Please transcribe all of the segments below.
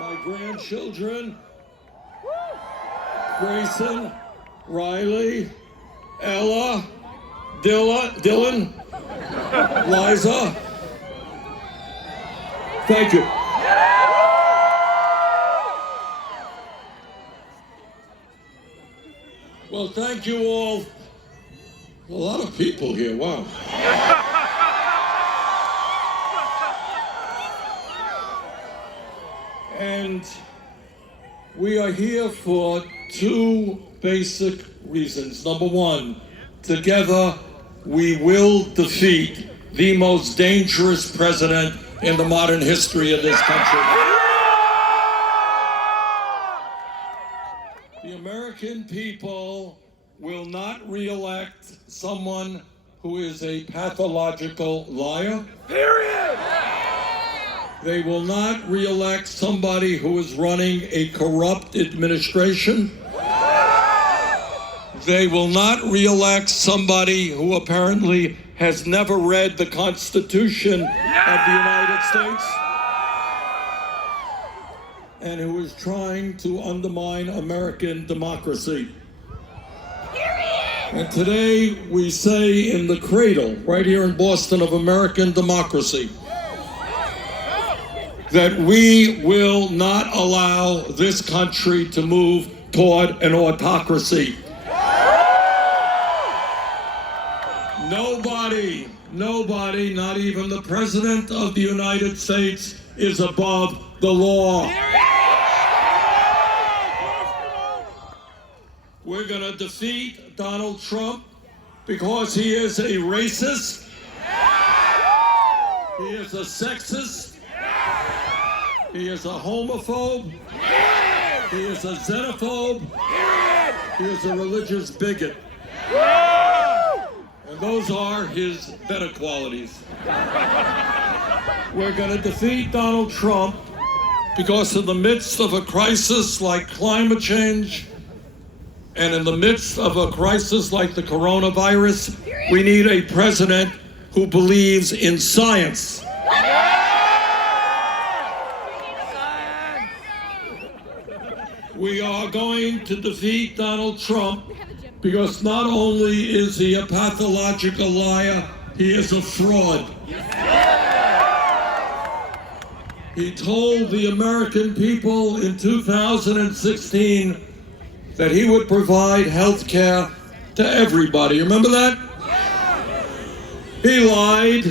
my grandchildren, Grayson, Riley, Ella, Dylan, Liza. Thank you. Well, thank you all. A lot of people here, wow. And we are here for two basic reasons. Number one, together we will defeat the most dangerous president in the modern history of this country. The American people will not re-elect someone who is a pathological liar. Period! They will not re-elect somebody who is running a corrupt administration. They will not re-elect somebody who apparently has never read the Constitution of the United States and who is trying to undermine American democracy. And today we say in the cradle, right here in Boston, of American democracy, that we will not allow this country to move toward an autocracy. Nobody, not even the President of the United States, is above the law. We're going to defeat Donald Trump because he is a racist, he is a sexist, he is a homophobe, he is a xenophobe, he is a religious bigot. And those are his better qualities. We're going to defeat Donald Trump because in the midst of a crisis like climate change and in the midst of a crisis like the coronavirus, we need a president who believes in science. We are going to defeat Donald Trump because not only is he a pathological liar, he is a fraud. He told the American people in 2016 that he would provide health care to everybody. Remember that? He lied.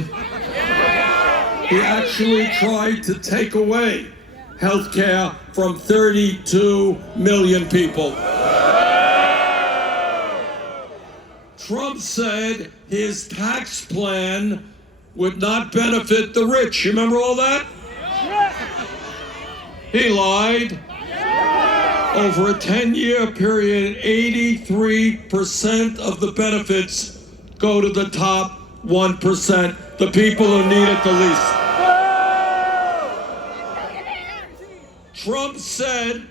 He actually tried to take away health care from 32 million people. Trump said his tax plan would not benefit the rich. You remember all that? He lied. Over a 10-year period, 83% of the benefits go to the top 1%, the people who need it the least. Trump said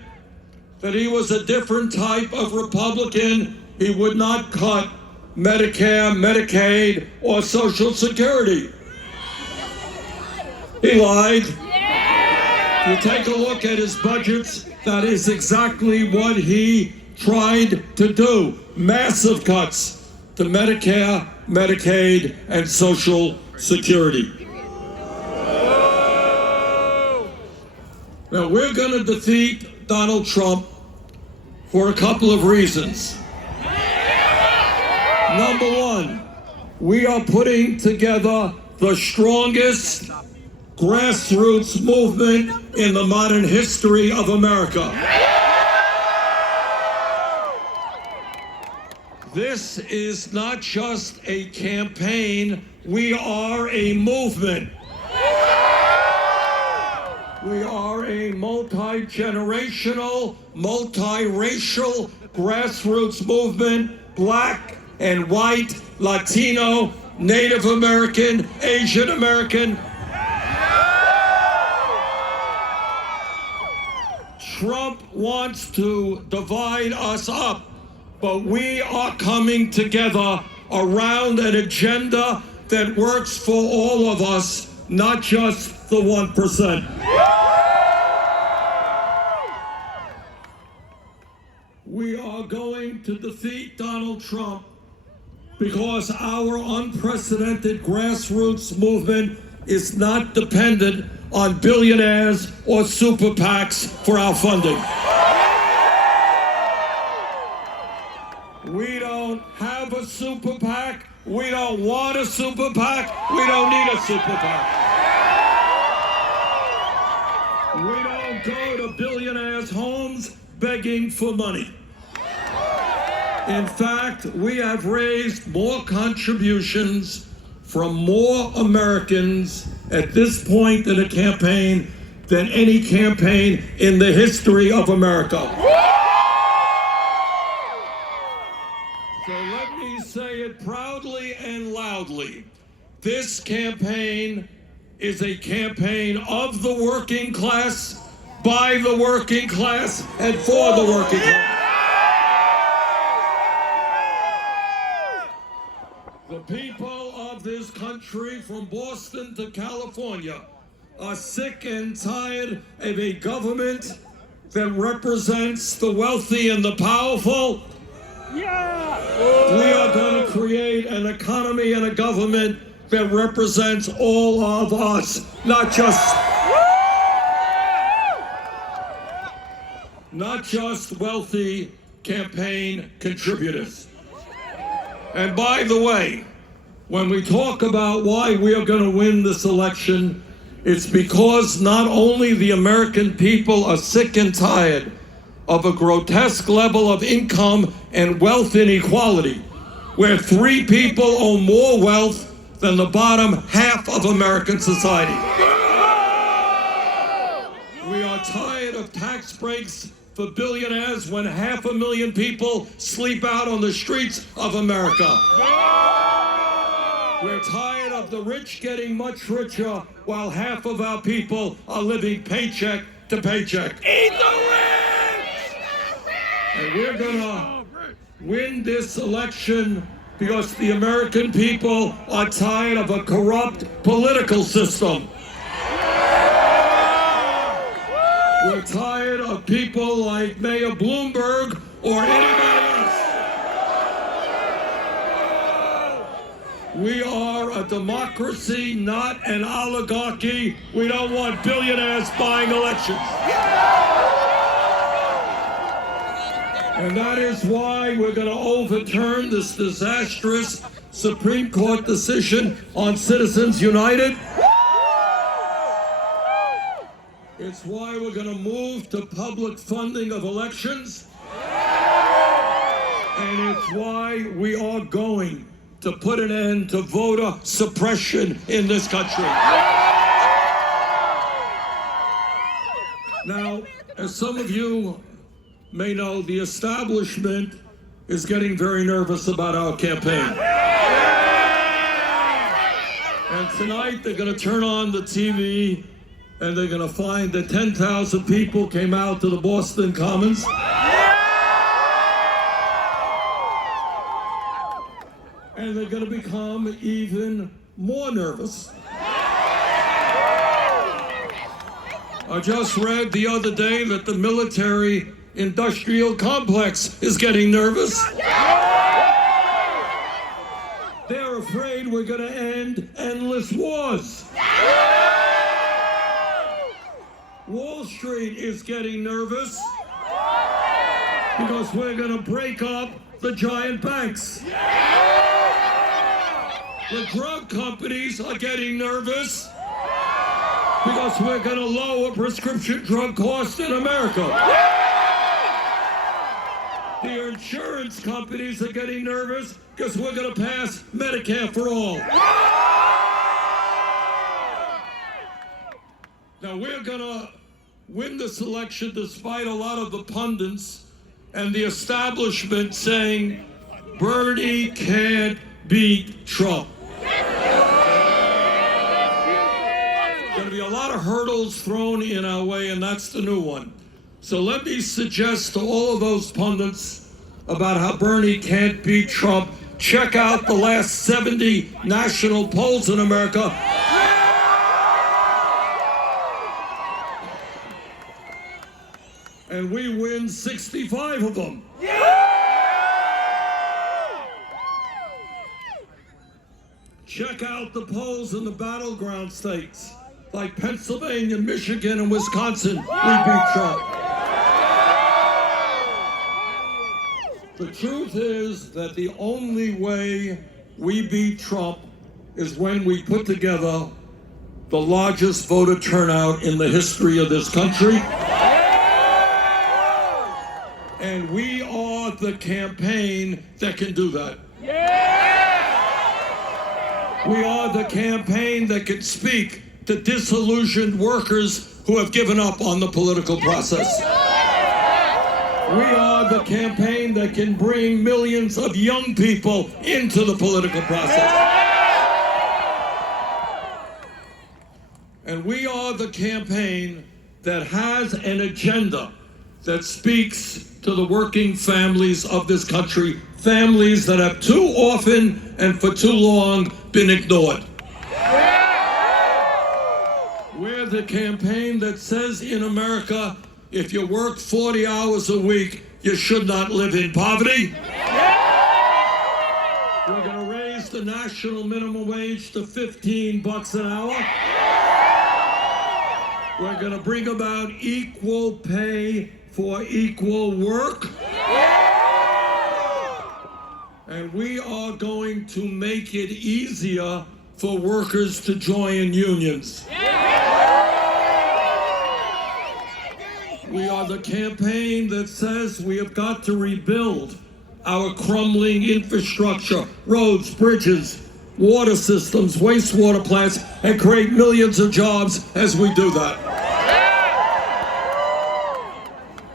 that he was a different type of Republican. He would not cut Medicare, Medicaid, or Social Security. He lied. You take a look at his budgets, that is exactly what he tried to do. Massive cuts to Medicare, Medicaid, and Social Security. Now, we're going to defeat Donald Trump for a couple of reasons. Number one, we are putting together the strongest grassroots movement in the modern history of America. This is not just a campaign, we are a movement. We are a multi-generational, multi-racial grassroots movement, black and white, Latino, Native American, Asian American. Trump wants to divide us up, but we are coming together around an agenda that works for all of us, not just the 1%. going to defeat Donald Trump because our unprecedented grassroots movement is not dependent on billionaires or super PACs for our funding. We don't have a super PAC. We don't want a super PAC. We don't need a super PAC. We don't go to billionaires' homes begging for money. In fact, we have raised more contributions from more Americans at this point in a campaign than any campaign in the history of America. So let me say it proudly and loudly. This campaign is a campaign of the working class, by the working class, and for the working class. The people of this country, from Boston to California, are sick and tired of a government that represents the wealthy and the powerful. Yeah. We are going to create an economy and a government that represents all of us, not just wealthy campaign contributors. And by the way, when we talk about why we are going to win this election, it's because not only the American people are sick and tired of a grotesque level of income and wealth inequality, where 3 people own more wealth than the bottom half of American society. We are tired of tax breaks for billionaires when 500,000 people sleep out on the streets of America. We're tired of the rich getting much richer while half of our people are living paycheck to paycheck. Eat the rich! And we're gonna win this election because the American people are tired of a corrupt political system. We're tired of people like Mayor Bloomberg or anybody else. We are a democracy, not an oligarchy. We don't want billionaires buying elections. And that is why we're going to overturn this disastrous Supreme Court decision on Citizens United. It's why we're going to move to public funding of elections. And it's why we are going to put an end to voter suppression in this country. Now, as some of you may know, the establishment is getting very nervous about our campaign. And tonight they're going to turn on the TV and they're going to find that 10,000 people came out to the Boston Commons. And they're going to become even more nervous. I just read the other day that the military industrial complex is getting nervous. They're afraid we're going to end endless wars. Wall Street is getting nervous because we're going to break up the giant banks. The drug companies are getting nervous because we're going to lower prescription drug costs in America. The insurance companies are getting nervous because we're going to pass Medicare for all. Now, we're going to win this election despite a lot of the pundits and the establishment saying Bernie can't beat Trump. There's going to be a lot of hurdles thrown in our way, and that's the new one. So let me suggest to all of those pundits about how Bernie can't beat Trump, check out the last 70 national polls in America. And we win 65 of them. Check out the polls in the battleground states like Pennsylvania, Michigan, and Wisconsin. We beat Trump. The truth is that the only way we beat Trump is when we put together the largest voter turnout in the history of this country. And we are the campaign that can do that. We are the campaign that can speak to disillusioned workers who have given up on the political process. We are the campaign that can bring millions of young people into the political process. And we are the campaign that has an agenda that speaks to the working families of this country, families that have too often and for too long been ignored. We're the campaign that says in America, if you work 40 hours a week, you should not live in poverty. We're going to raise the national minimum wage to $15 an hour. We're going to bring about equal pay for equal work. And we are going to make it easier for workers to join unions. We are the campaign that says we have got to rebuild our crumbling infrastructure, roads, bridges, water systems, wastewater plants, and create millions of jobs as we do that.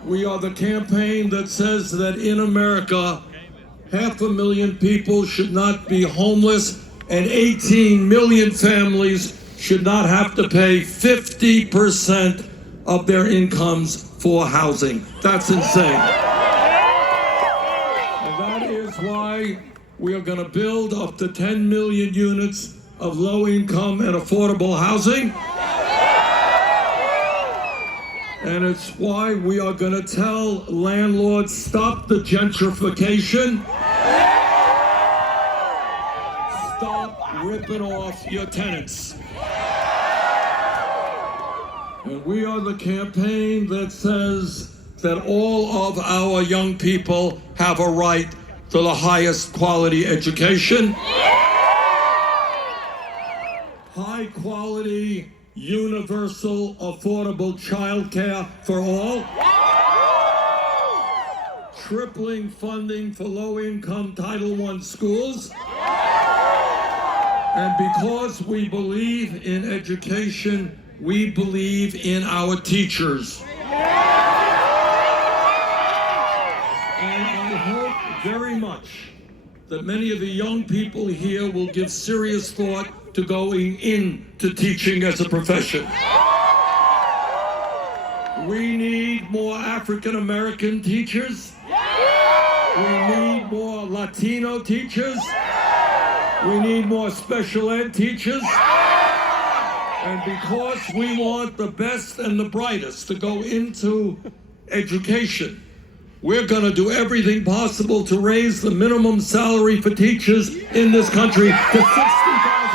We are the campaign that says that in America, 500,000 people should not be homeless and 18 million families should not have to pay 50% of their incomes for housing. That's insane. And that is why we are going to build up to 10 million units of low-income and affordable housing. And it's why we are going to tell landlords, stop the gentrification. Stop ripping off your tenants. And we are the campaign that says that all of our young people have a right to the highest quality education, high quality, universal, affordable child care for all, tripling funding for low-income Title I schools, and because we believe in education, we believe in our teachers. And I hope very much that many of the young people here will give serious thought to going into teaching as a profession. We need more African American teachers. We need more Latino teachers. We need more special ed teachers. And because we want the best and the brightest to go into education, we're going to do everything possible to raise the minimum salary for teachers in this country to $60,000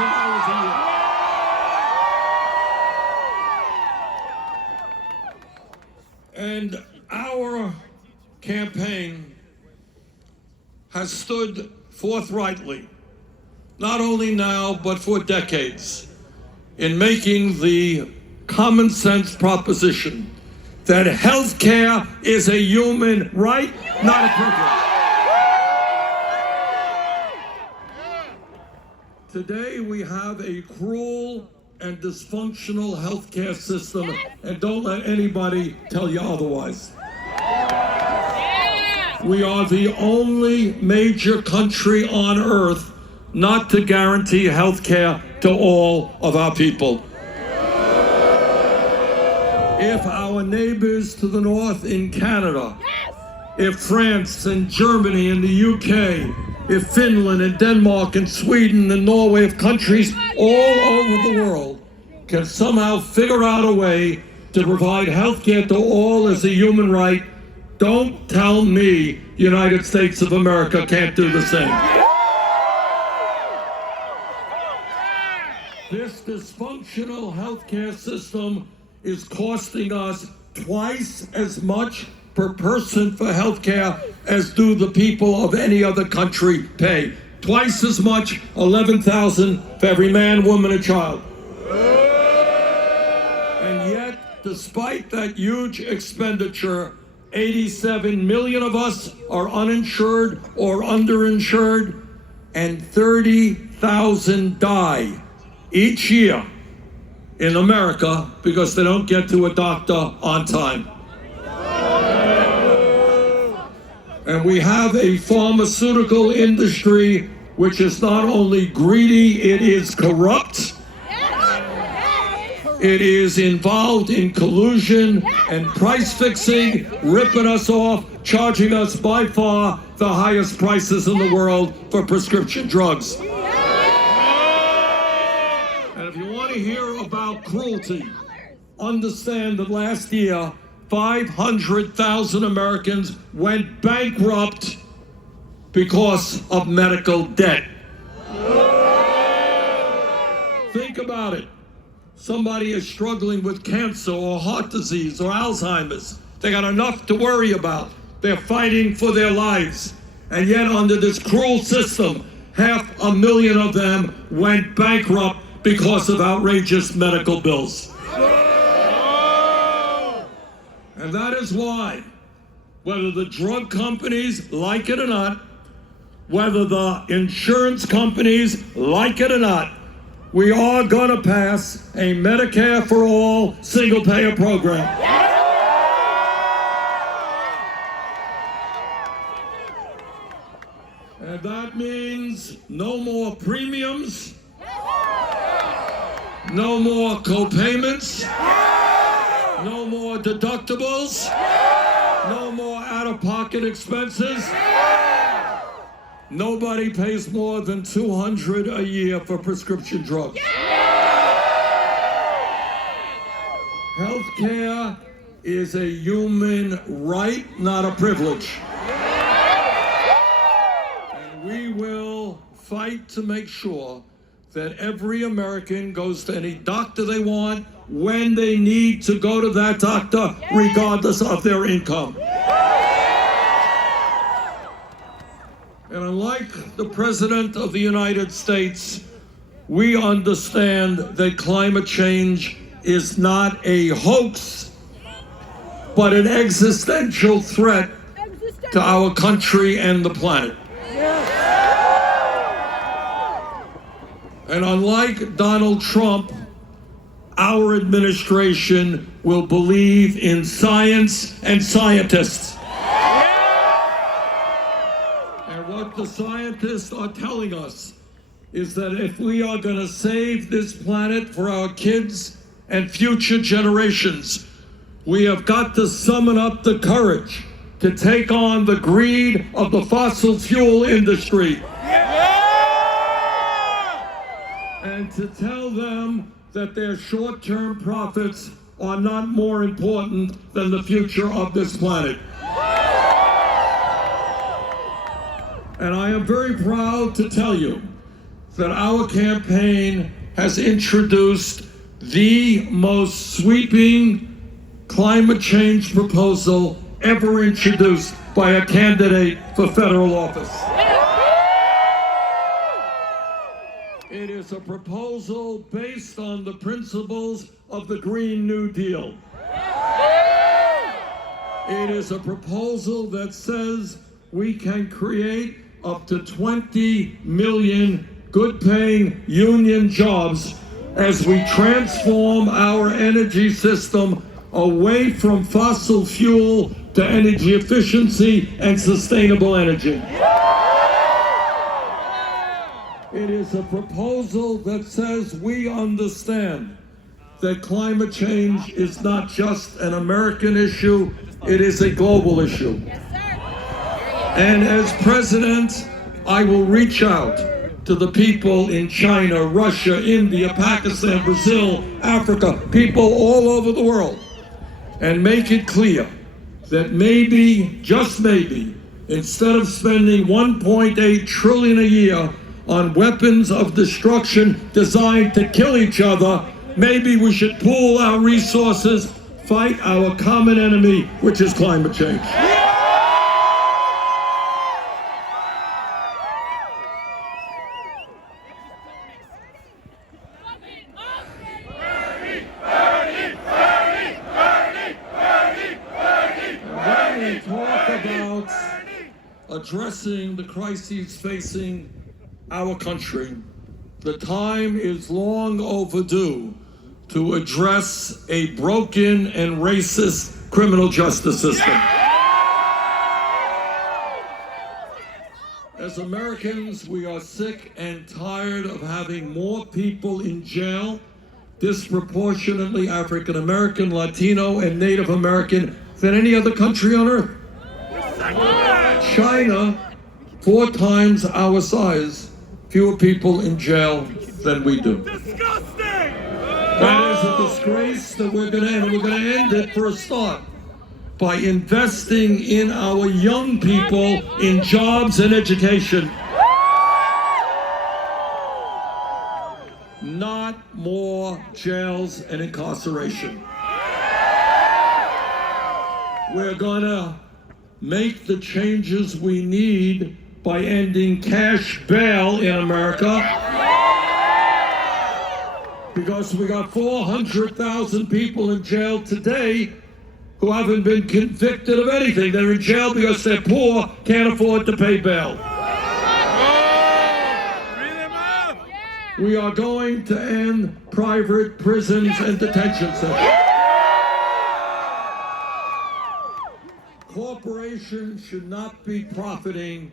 a year. And our campaign has stood forthrightly, not only now, but for decades, in making the common sense proposition that health care is a human right, not a privilege. Today we have a cruel and dysfunctional health care system, and don't let anybody tell you otherwise. We are the only major country on earth not to guarantee health care to all of our people. If our neighbors to the north in Canada, if France and Germany and the UK, if Finland and Denmark and Sweden and Norway, if countries all over the world can somehow figure out a way to provide health care to all as a human right, don't tell me United States of America can't do the same. dysfunctional healthcare system is costing us twice as much per person for healthcare as do the people of any other country pay. Twice as much, $11,000 for every man, woman, and child. And yet, despite that huge expenditure, 87 million of us are uninsured or underinsured, and 30,000 die each year in America because they don't get to a doctor on time. And we have a pharmaceutical industry which is not only greedy, it is corrupt. It is involved in collusion and price fixing, ripping us off, charging us by far the highest prices in the world for prescription drugs. And if you want to hear about cruelty, understand that last year, 500,000 Americans went bankrupt because of medical debt. Think about it. Somebody is struggling with cancer or heart disease or Alzheimer's. They got enough to worry about. They're fighting for their lives. And yet under this cruel system, 500,000 of them went bankrupt because of outrageous medical bills. And that is why, whether the drug companies like it or not, whether the insurance companies like it or not, we are going to pass a Medicare for all single-payer program. And that means no more premiums, no more co-payments, no more deductibles, no more out-of-pocket expenses. Nobody pays more than $200 a year for prescription drugs. Healthcare is a human right, not a privilege. And we will fight to make sure that every American goes to any doctor they want when they need to go to that doctor, regardless of their income. And unlike the President of the United States, we understand that climate change is not a hoax, but an existential threat to our country and the planet. And unlike Donald Trump, our administration will believe in science and scientists. What the scientists are telling us is that if we are going to save this planet for our kids and future generations, we have got to summon up the courage to take on the greed of the fossil fuel industry. And to tell them that their short-term profits are not more important than the future of this planet. And I am very proud to tell you that our campaign has introduced the most sweeping climate change proposal ever introduced by a candidate for federal office. It is a proposal based on the principles of the Green New Deal. It is a proposal that says we can create up to 20 million good-paying union jobs as we transform our energy system away from fossil fuel to energy efficiency and sustainable energy. It is a proposal that says we understand that climate change is not just an American issue, it is a global issue. And as president, I will reach out to the people in China, Russia, India, Pakistan, Brazil, Africa, people all over the world, and make it clear that maybe, just maybe, instead of spending $1.8 trillion a year on weapons of destruction designed to kill each other, maybe we should pool our resources, fight our common enemy, which is climate change. Addressing the crises facing our country, the time is long overdue to address a broken and racist criminal justice system. As Americans, we are sick and tired of having more people in jail, disproportionately African American, Latino, and Native American, than any other country on earth. China, 4 times our size, fewer people in jail than we do. Disgusting! That is a disgrace that we're going to end. We're going to end it for a start by investing in our young people in jobs and education. Not more jails and incarceration. We're going to make the changes we need by ending cash bail in America, because we got 400,000 people in jail today who haven't been convicted of anything. They're in jail because they're poor, can't afford to pay bail. We are going to end private prisons and detention centers. Corporations should not be profiting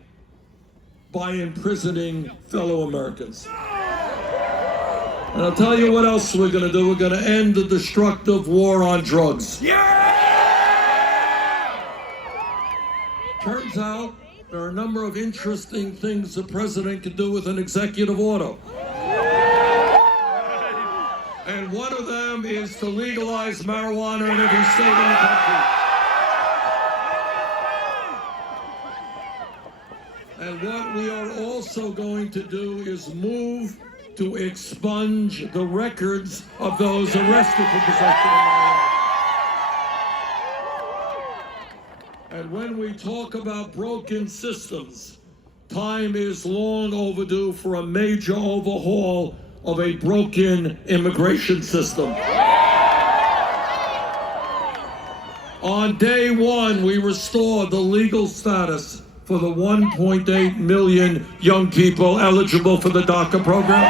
by imprisoning fellow Americans. And I'll tell you what else we're going to do. We're going to end the destructive war on drugs. Turns out there are a number of interesting things the president can do with an executive order. And one of them is to legalize marijuana in every state in the country. And what we are also going to do is move to expunge the records of those arrested for possession of marijuana. And when we talk about broken systems, time is long overdue for a major overhaul of a broken immigration system. On day one, we restored the legal status for the 1.8 million young people eligible for the DACA program.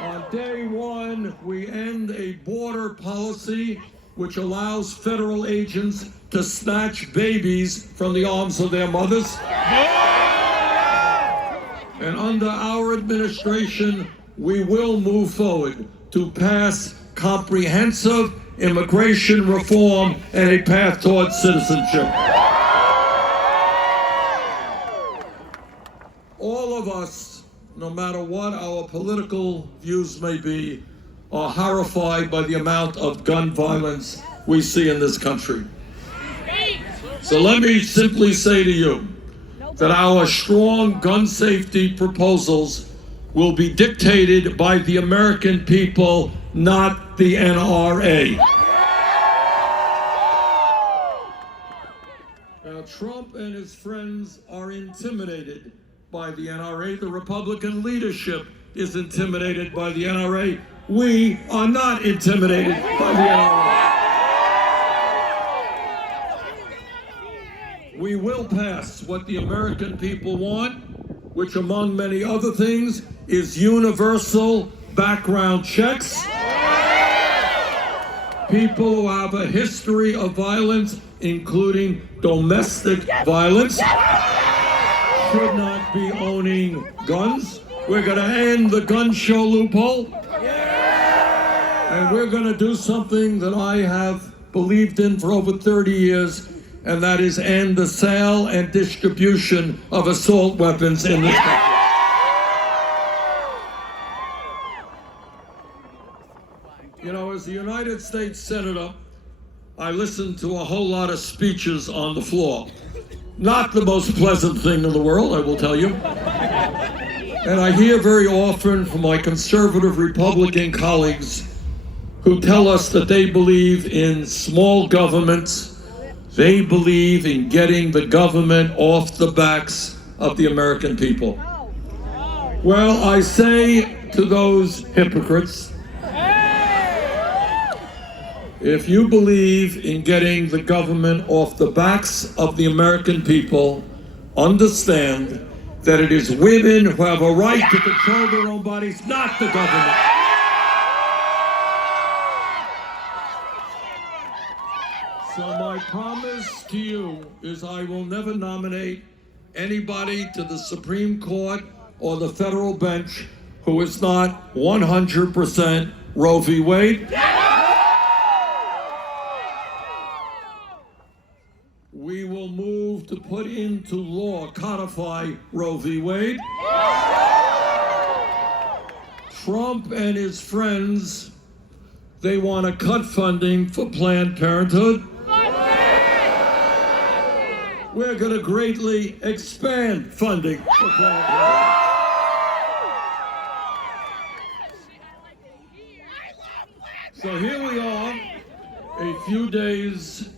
On day one, we end a border policy which allows federal agents to snatch babies from the arms of their mothers. And under our administration, we will move forward to pass comprehensive immigration reform and a path towards citizenship. All of us, no matter what our political views may be, are horrified by the amount of gun violence we see in this country. So let me simply say to you that our strong gun safety proposals will be dictated by the American people, not the NRA. Now, Trump and his friends are intimidated by the NRA. The Republican leadership is intimidated by the NRA. We are not intimidated by the NRA. We will pass what the American people want, which among many other things is universal background checks. People who have a history of violence, including domestic violence, should not be owning guns. We're going to end the gun show loophole. And we're going to do something that I have believed in for over 30 years, and that is end the sale and distribution of assault weapons in this country. You know, as the United States Senator, I listened to a whole lot of speeches on the floor. Not the most pleasant thing in the world, I will tell you. And I hear very often from my conservative Republican colleagues who tell us that they believe in small governments. They believe in getting the government off the backs of the American people. Well, I say to those hypocrites, if you believe in getting the government off the backs of the American people, understand that it is women who have a right to control their own bodies, not the government. So my promise to you is I will never nominate anybody to the Supreme Court or the federal bench who is not 100% Roe v. Wade. We will move to put into law, codify Roe v. Wade. Trump and his friends, they want to cut funding for Planned Parenthood. We're going to greatly expand funding for Planned Parenthood. So here we are, a few days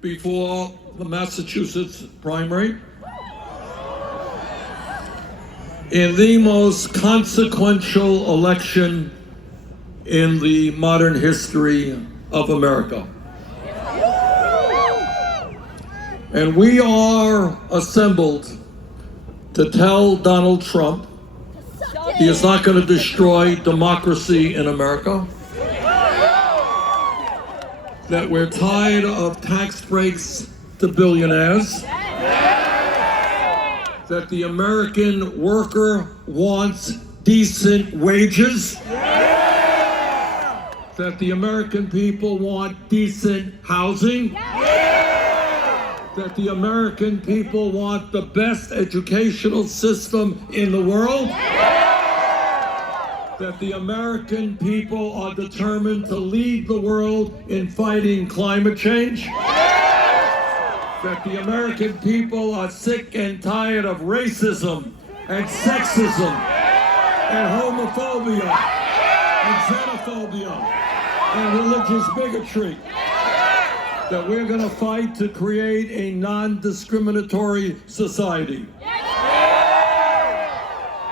before the Massachusetts primary, in the most consequential election in the modern history of America. And we are assembled to tell Donald Trump he is not going to destroy democracy in America, that we're tired of tax breaks to billionaires, that the American worker wants decent wages, that the American people want decent housing, that the American people want the best educational system in the world, that the American people are determined to lead the world in fighting climate change, that the American people are sick and tired of racism and sexism and homophobia and xenophobia and religious bigotry, that we're going to fight to create a non-discriminatory society.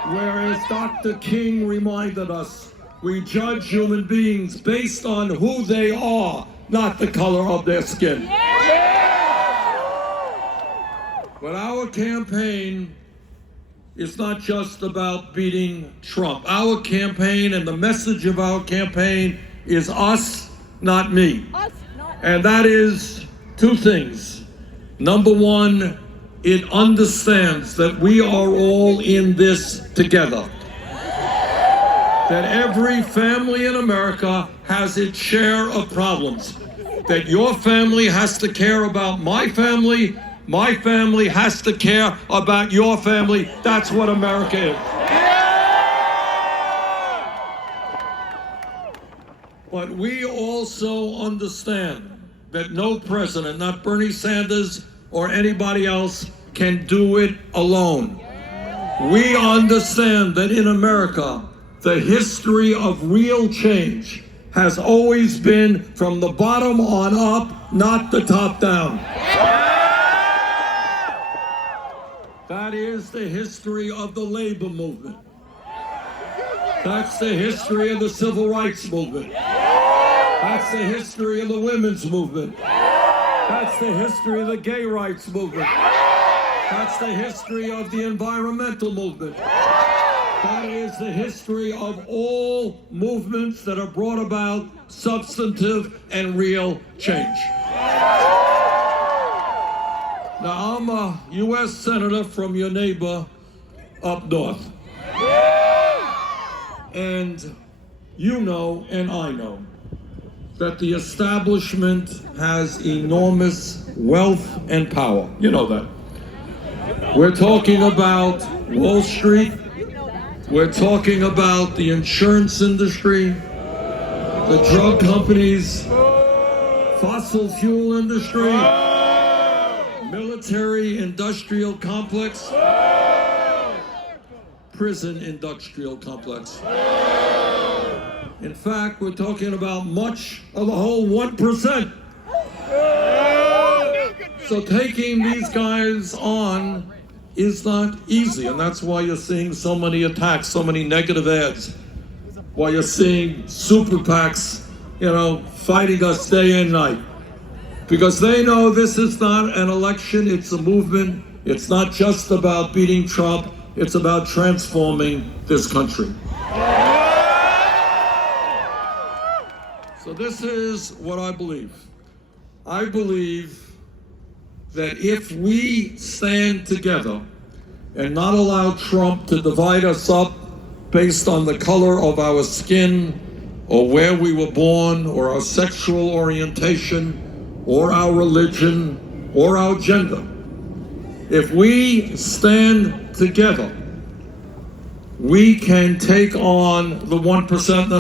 Whereas Dr. King reminded us, we judge human beings based on who they are, not the color of their skin. But our campaign is not just about beating Trump. Our campaign and the message of our campaign is us, not me. And that is two things. Number one, it understands that we are all in this together. That every family in America has its share of problems. That your family has to care about my family has to care about your family. That's what America is. But we also understand that no president, not Bernie Sanders or anybody else, can do it alone. We understand that in America, the history of real change has always been from the bottom on up, not the top down. That is the history of the labor movement. That's the history of the civil rights movement. That's the history of the women's movement. That's the history of the gay rights movement. That's the history of the environmental movement. That is the history of all movements that have brought about substantive and real change. Now, I'm a U.S. Senator from your neighbor up north. And you know, and I know, that the establishment has enormous wealth and power. You know that. We're talking about Wall Street. We're talking about the insurance industry, the drug companies, fossil fuel industry, military military-industrial complex, prison-industrial complex. In fact, we're talking about much of the whole 1%. So taking these guys on is not easy, and that's why you're seeing so many attacks, so many negative ads, why you're seeing super PACs, fighting us day and night. Because they know this is not an election, it's a movement. It's not just about beating Trump, it's about transforming this country. So this is what I believe. I believe that if we stand together and not allow Trump to divide us up based on the color of our skin or where we were born or our sexual orientation or our religion or our gender, if we stand together, we can take on the 1%.